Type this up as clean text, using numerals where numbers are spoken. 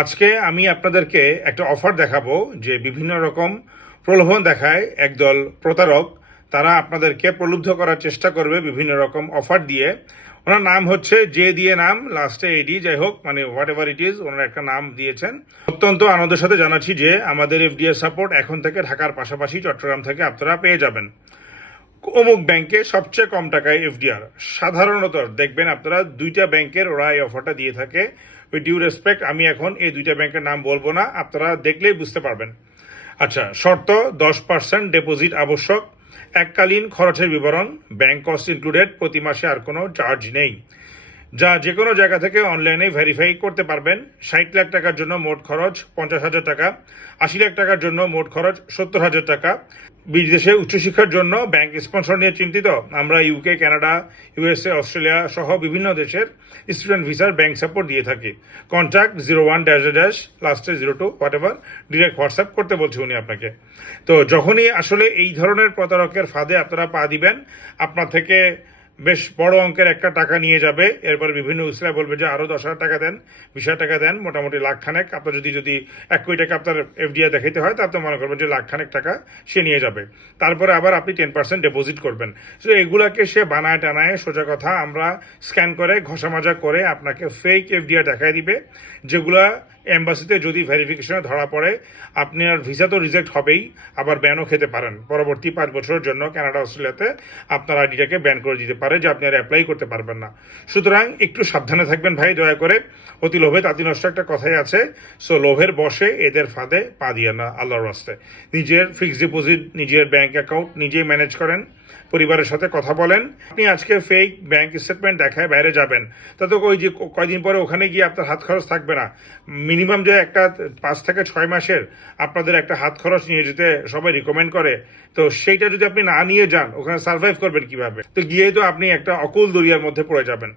আজকে আমি আপনাদেরকে একটা অফার দেখাবো যে বিভিন্ন রকম প্রলোভন দেখায় একদল প্রতারক। তারা আপনাদেরকে প্রলুব্ধ করার চেষ্টা করবে বিভিন্ন রকম অফার দিয়ে। ওনার নাম হচ্ছে যে দিয়ে নাম লাস্টে এডি, যাই হোক, মানে হোয়াট এভার ইট ইজ, ওনার একটা নাম দিয়েছেন। অত্যন্ত আনন্দের সাথে জানাচ্ছি যে আমাদের এফডিআর সাপোর্ট এখন থেকে ঢাকার পাশাপাশি চট্টগ্রাম থেকে আপনারা পেয়ে যাবেন। অমুক ব্যাংকে সবচেয়ে কম টাকায় এফডিআর। সাধারণত দেখবেন আপনারা দুইটা ব্যাংকের ওরা এই অফারটা দিয়ে থাকে। উইথ ডিউ রেসপেক্ট, আমি এখন এই দুইটা ব্যাংকের নাম বলবো না, আপনারা দেখলেই বুঝতে পারবেন। আচ্ছা, শর্ত 10% ডিপোজিট আবশ্যক, এককালীন খরচের বিবরণ, ব্যাংক কস্ট ইনক্লুডেড, প্রতি মাসে আর কোনো চার্জ নেই, যা যে কোনো জায়গা থেকে অনলাইনে ভেরিফাই করতে পারবেন। 60 লাখ টাকার জন্য মোট খরচ 50,000 টাকা, 80 লাখ টাকার জন্য মোট খরচ 70,000 টাকা। বিদেশে উচ্চশিক্ষার জন্য ব্যাংক স্পন্সর নিয়ে চিন্তিত? আমরা ইউকে, কানাডা, ইউএসএ, অস্ট্রেলিয়া সহ বিভিন্ন দেশের স্টুডেন্ট ভিসার ব্যাংক সাপোর্ট দিয়ে থাকি। কন্ট্যাক্ট 01 লাস্টে 02 হোয়াট এভার, ডিরেক্ট হোয়াটসঅ্যাপ করতে বলছি উনি আপনাকে। তো যখনই আসলে এই ধরনের প্রতারকের ফাঁদে আপনারা পা দিবেন, আপনার থেকে বেশ বড় অঙ্কের একটা টাকা নিয়ে যাবে, এরপর বিভিন্ন উসিলায় বলবে যে আরো 10,000 টাকা দেন, 20,000 টাকা দেন, মোটামুটি লাখখানেক। আপনার যদি 1 কোটি টাকা আপনার এফডিআই দেখাইতে হয়, তা আপনি মনে করবেন যে লাখখানেক টাকা সে নিয়ে যাবে। তারপরে আবার আপনি 10% ডিপোজিট করবেন। তো এগুলাকে সে বানায় টানায়, সোজা কথা আমরা স্ক্যান করে ঘষা মাজা করে আপনাকে ফেক এফডিআই দেখাই দিবে, যেগুলা এম্বাসিতে যদি ভেরিফিকেশনে ধরা পড়ে আপনার ভিসা তো রিজেক্ট হবেই, আবার ব্যানও খেতে পারেন। পরবর্তী 5 বছরের জন্য কানাডা, অস্ট্রেলিয়াতে আপনার আইডিটাকে ব্যান করে দিতে পারে, যে আপনি আর অ্যাপ্লাই করতে পারবেন না। সুতরাং একটু সাবধানে থাকবেন ভাই, দয়া করে। অতি লোভে তাঁতি নষ্ট একটা কথাই আছে। সো লোভের বশে এদের ফাঁদে পা দিয়ে না, আল্লাহর রাস্তে। নিজের ফিক্সড ডিপোজিট, নিজের ব্যাংক অ্যাকাউন্ট নিজেই ম্যানেজ করেন, পরিবারের সাথে কথা বলেন। আপনি আজকে ফেক ব্যাংক স্টেটমেন্ট দেখায় বাইরে যাবেন, তাতে ওই যে কয়দিন পরে ওখানে গিয়ে আপনার হাত খরচ থাকবে না। মিনিমাম যে একটা 5 থেকে 6 মাসের আপনাদের একটা হাত খরচ নিয়ে যেতে সবাই রিকমেন্ড করে, তো সেইটা যদি আপনি না নিয়ে যান, ওখানে সার্ভাইভ করবেন কিভাবে? তো গিয়েই তো আপনি একটা অকুল দরিয়ার মধ্যে পড়ে যাবেন।